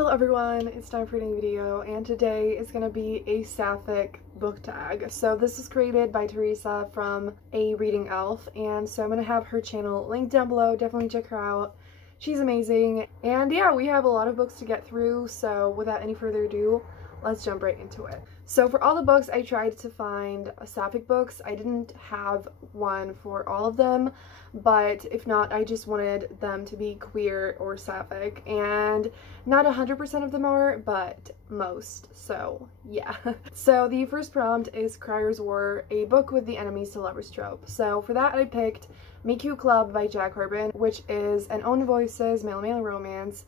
Hello everyone, it's time for a new video, and today is going to be a Sapphic book tag. So this was created by Teresa from A Reading Elf, and so I'm going to have her channel linked down below. Definitely check her out. She's amazing. And yeah, we have a lot of books to get through, so without any further ado, let's jump right into it. So for all the books, I tried to find Sapphic books. I didn't have one for all of them, but if not, I just wanted them to be queer or Sapphic, and not 100% of them are, but most, so yeah. So the first prompt is CRIER'S WAR, a book with the enemies to lovers trope. So for that, I picked Meet Cute Club by Jack Harbin, which is an own voices male-male romance,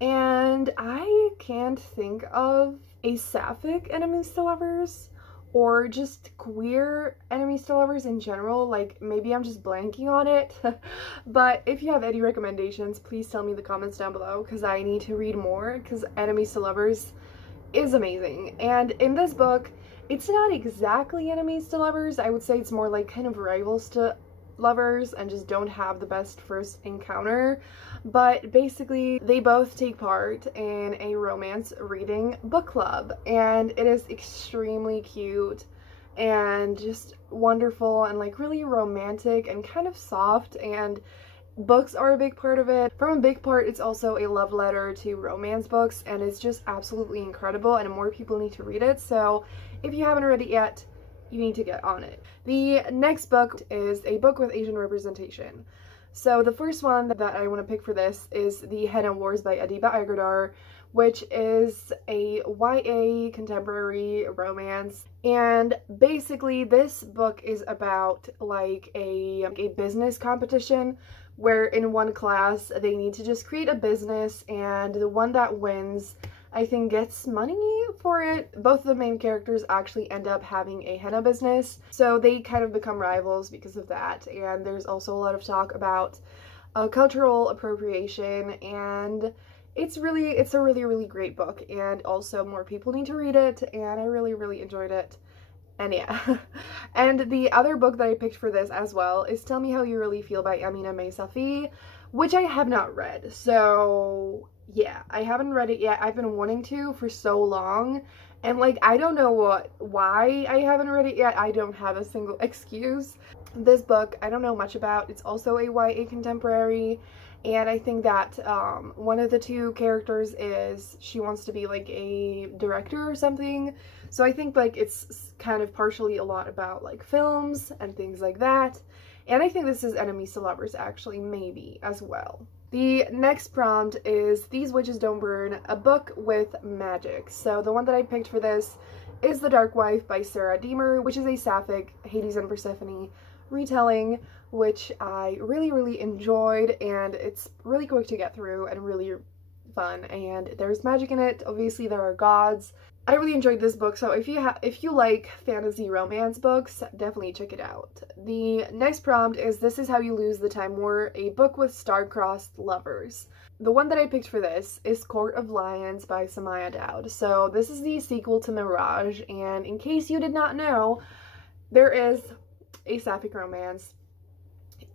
and I can't think of a Sapphic enemies to lovers, or just queer enemies to lovers in general. Like, maybe I'm just blanking on it. But if you have any recommendations, please tell me in the comments down below, because I need to read more, because enemies to lovers is amazing. And in this book, it's not exactly enemies to lovers. I would say it's more like kind of rivals to lovers and just don't have the best first encounter. But basically, they both take part in a romance reading book club, and it is extremely cute and just wonderful and like really romantic and kind of soft, and books are a big part of it. From a big part, it's also a love letter to romance books, and it's just absolutely incredible, and more people need to read it. So if you haven't read it yet, you need to get on it. The next book is a book with Asian representation. So the first one that I want to pick for this is The Henna Wars by Adiba Agadar, which is a YA contemporary romance. And basically this book is about like a business competition where in one class they need to just create a business, and the one that wins, I think, gets money for it. Both of the main characters actually end up having a henna business, so they kind of become rivals because of that. And there's also a lot of talk about cultural appropriation, and it's a really great book, and also more people need to read it, and I really enjoyed it. And yeah. And the other book that I picked for this as well is Tell Me How You Really Feel by Amina May Safi, which I have not read. So yeah, I haven't read it yet. I've been wanting to for so long, and like, I don't know why I haven't read it yet. I don't have a single excuse. This book, I don't know much about. It's also a YA contemporary, and I think that one of the two characters she wants to be like a director or something. So I think like it's kind of partially a lot about like films and things like that. And I think this is enemies to lovers actually, maybe, as well. The next prompt is These Witches Don't Burn, a book with magic. So the one that I picked for this is The Dark Wife by Sarah Deemer, which is a Sapphic Hades and Persephone retelling, which I really enjoyed, and it's really quick to get through and really fun, and there's magic in it. Obviously there are gods. I really enjoyed this book, so if you like fantasy romance books, definitely check it out. The next prompt is This Is How You Lose the Time War, a book with star-crossed lovers. The one that I picked for this is Court of Lions by Samaya Dowd. So this is the sequel to Mirage, and in case you did not know, there is a Sapphic romance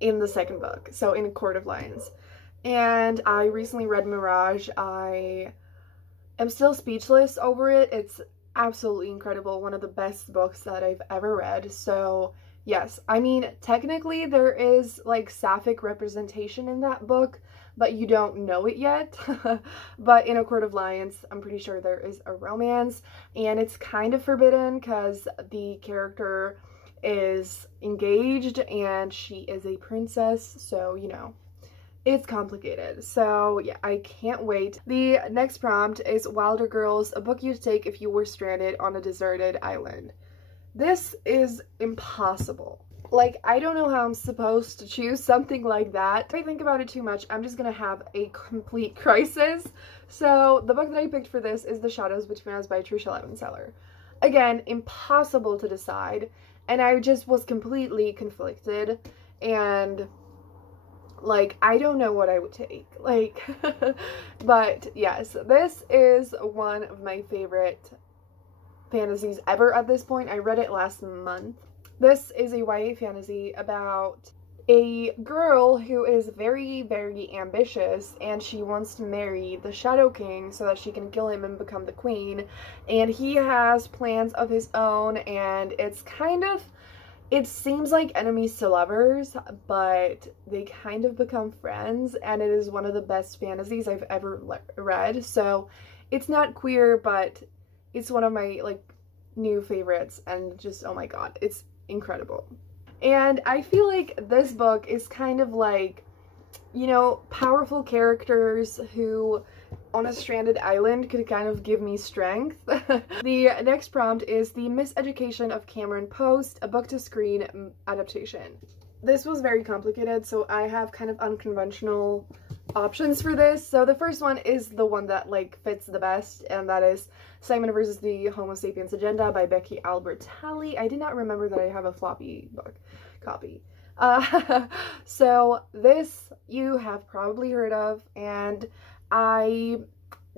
in the second book, so in Court of Lions. And I recently read Mirage. I am still speechless over it. It's absolutely incredible. One of the best books that I've ever read. So yes, I mean, technically there is like Sapphic representation in that book, but you don't know it yet. But in A Court of Lions, I'm pretty sure there is a romance, and it's kind of forbidden because the character is engaged and she is a princess, so you know, it's complicated. So yeah, I can't wait. The next prompt is Wilder Girls, a book you'd take if you were stranded on a deserted island. This is impossible. Like, I don't know how I'm supposed to choose something like that. If I think about it too much, I'm just gonna have a complete crisis. So the book that I picked for this is The Shadows Between Us by Tricia Levenseller. Again, impossible to decide, and I just was completely conflicted, and like, I don't know what I would take, like, but yes, this is one of my favorite fantasies ever at this point. I read it last month. This is a YA fantasy about a girl who is very, very ambitious, and she wants to marry the Shadow King so that she can kill him and become the queen, and he has plans of his own, and it's kind of, it seems like enemies to lovers, but they kind of become friends, and it is one of the best fantasies I've ever read. So it's not queer, but it's one of my like new favorites, and just, oh my god, it's incredible. And I feel like this book is kind of like, you know, powerful characters who on a stranded island could kind of give me strength. The next prompt is The Miseducation of Cameron Post, a book-to-screen adaptation. This was very complicated, so I have kind of unconventional options for this. So the first one is the one that like fits the best, and that is Simon vs. the Homo Sapiens Agenda by Becky Albertalli. I did not remember that I have a floppy book copy. So this you have probably heard of, and I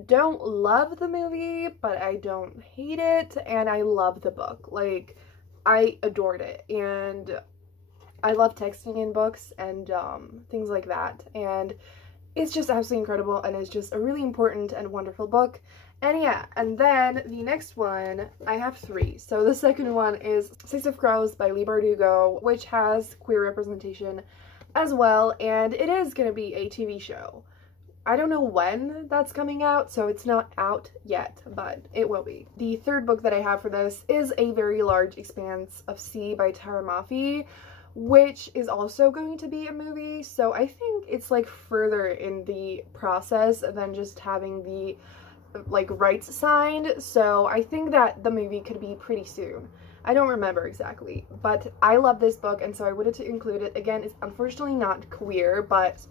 don't love the movie, but I don't hate it, and I love the book. Like, I adored it, and I love texting in books and things like that, and it's just absolutely incredible, and it's just a really important and wonderful book. And yeah, and then the next one, I have three. So the second one is Six of Crows by Leigh Bardugo, which has queer representation as well, and it is going to be a TV show. I don't know when that's coming out, so it's not out yet, but it will be. The third book that I have for this is A Very Large Expanse of Sea by Tara Mafi, which is also going to be a movie, so I think it's like further in the process than just having the like rights signed, so I think that the movie could be pretty soon. I don't remember exactly, but I love this book, and so I wanted to include it. Again, it's unfortunately not queer, but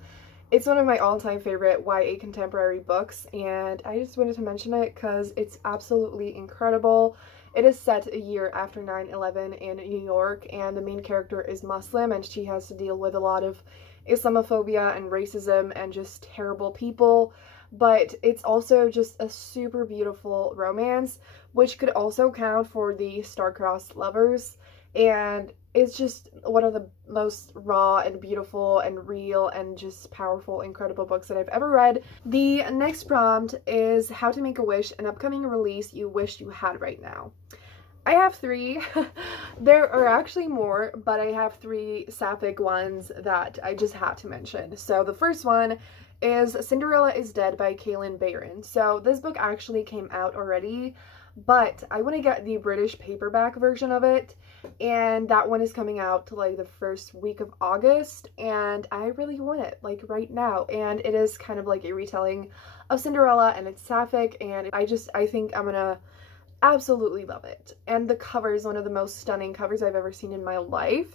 it's one of my all-time favorite YA contemporary books, and I just wanted to mention it because it's absolutely incredible. It is set a year after 9/11 in New York, and the main character is Muslim, and she has to deal with a lot of Islamophobia and racism and just terrible people. But it's also just a super beautiful romance, which could also count for the star-crossed lovers, and it's just one of the most raw and beautiful and real and just powerful, incredible books that I've ever read. The next prompt is How to Make a Wish, an upcoming release you wish you had right now. I have three. There are actually more, but I have three Sapphic ones that I just had to mention. So the first one is Cinderella is Dead by Kaylin Barron. So this book actually came out already, but I want to get the British paperback version of it, and that one is coming out like the first week of August, and I really want it like right now. And it is kind of like a retelling of Cinderella, and it's Sapphic, and I think I'm gonna absolutely love it. And the cover is one of the most stunning covers I've ever seen in my life.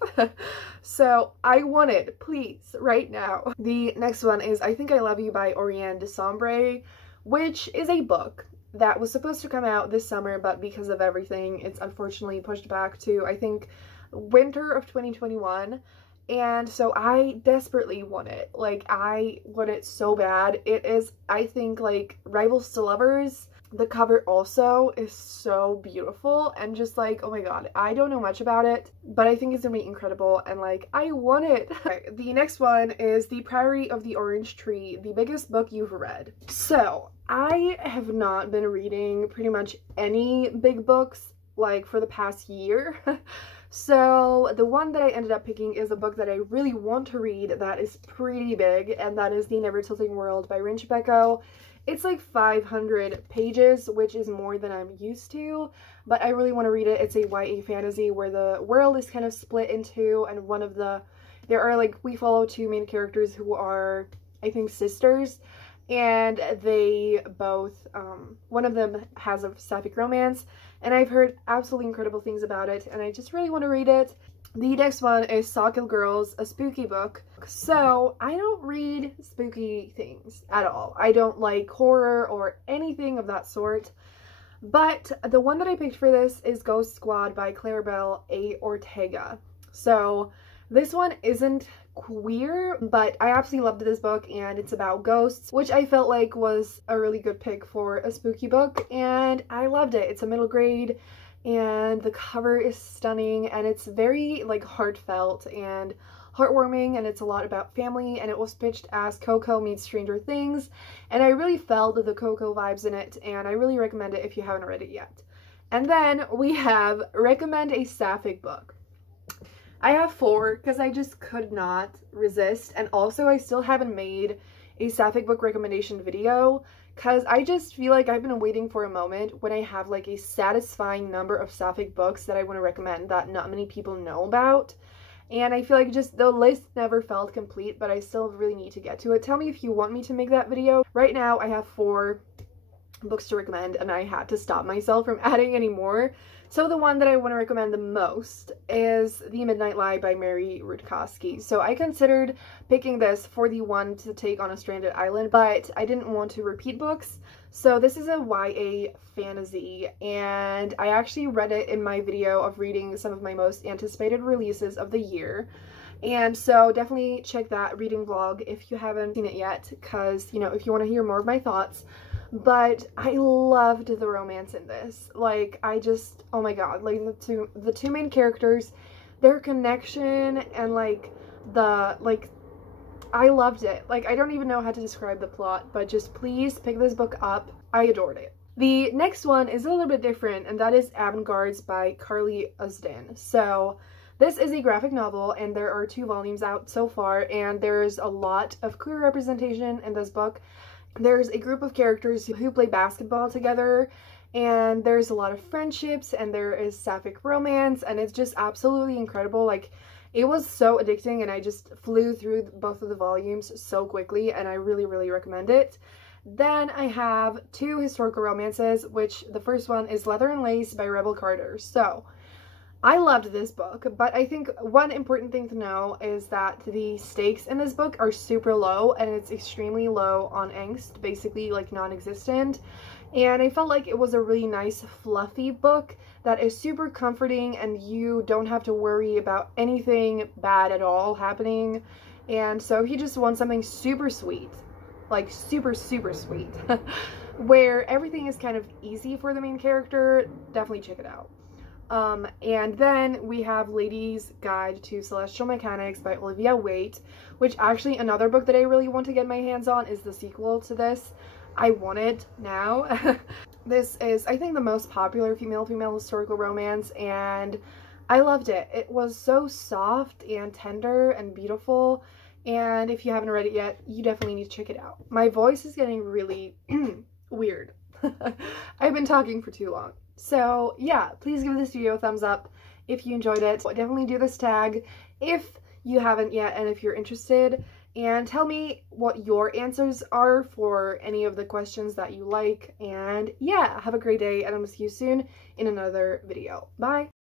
So I want it, please, right now. The next one is I Think I Love You by Oriane de Sombre, which is a book that was supposed to come out this summer, but because of everything, it's unfortunately pushed back to, I think, winter of 2021. And so I desperately want it. Like, I want it so bad. It is, I think, like, rivals to lovers. The cover also is so beautiful, and just like, oh my god, I don't know much about it, but I think it's gonna be incredible, and like, I want it. Okay, the next one is The Priory of the Orange Tree, the biggest book you've read. So I have not been reading pretty much any big books like for the past year. So the one that I ended up picking is a book that I really want to read that is pretty big, and that is The Never Tilting World by Rinch Becco. It's like 500 pages, which is more than I'm used to, but I really want to read it. It's a YA fantasy where the world is kind of split in two, and we follow two main characters who are, I think, sisters, and they both, one of them has a sapphic romance, and I've heard absolutely incredible things about it, and I just really want to read it. The next one is Sawkill Girls, a spooky book. So I don't read spooky things at all. I don't like horror or anything of that sort. But the one that I picked for this is Ghost Squad by Claribel A. Ortega. So this one isn't queer, but I absolutely loved this book, and it's about ghosts, which I felt like was a really good pick for a spooky book, and I loved it. It's a middle grade, and the cover is stunning, and it's very like heartfelt and heartwarming and it's a lot about family, and it was pitched as Coco meets Stranger Things, and I really felt the Coco vibes in it, and I really recommend it if you haven't read it yet. And then we have recommend a Sapphic book. I have 4 because I just could not resist, and also I still haven't made a Sapphic book recommendation video because I just feel like I've been waiting for a moment when I have like a satisfying number of Sapphic books that I want to recommend that not many people know about. And I feel like just the list never felt complete, but I still really need to get to it. Tell me if you want me to make that video. Right now I have 4 books to recommend and I had to stop myself from adding any more. So the one that I want to recommend the most is The Midnight Lie by Mary Rutkowski. So I considered picking this for the one to take on a stranded island, but I didn't want to repeat books. So this is a YA fantasy, and I actually read it in my video of reading some of my most anticipated releases of the year. And so definitely check that reading vlog if you haven't seen it yet, because, you know, if you want to hear more of my thoughts. But I loved the romance in this. Like, I just, oh my god, like the two main characters, their connection and like I loved it. Like, I don't even know how to describe the plot, but just please pick this book up. I adored it. The next one is a little bit different, and that is Avant-Gardes by Carly Usdin. So this is a graphic novel, and there are 2 volumes out so far, and there's a lot of queer representation in this book. There's a group of characters who play basketball together, and there's a lot of friendships, and there is sapphic romance, and it's just absolutely incredible. Like, it was so addicting, and I just flew through both of the volumes so quickly, and I really, really recommend it. Then I have 2 historical romances, which the first one is Leather and Lace by Rebel Carter. So I loved this book, but I think one important thing to know is that the stakes in this book are super low, and it's extremely low on angst, basically like non-existent. And I felt like it was a really nice fluffy book that is super comforting, and you don't have to worry about anything bad at all happening. And so if you just want something super sweet, like super sweet, where everything is kind of easy for the main character, definitely check it out. And then we have Lady's Guide to Celestial Mechanics by Olivia Waite, which actually another book that I really want to get my hands on is the sequel to this. I want it now. This is, I think, the most popular female historical romance, and I loved it. It was so soft and tender and beautiful, and if you haven't read it yet, you definitely need to check it out. My voice is getting really weird. I've been talking for too long. So yeah, please give this video a thumbs up if you enjoyed it. Definitely do this tag if you haven't yet and if you're interested, and tell me what your answers are for any of the questions that you like. And yeah, have a great day, and I'm gonna see you soon in another video. Bye!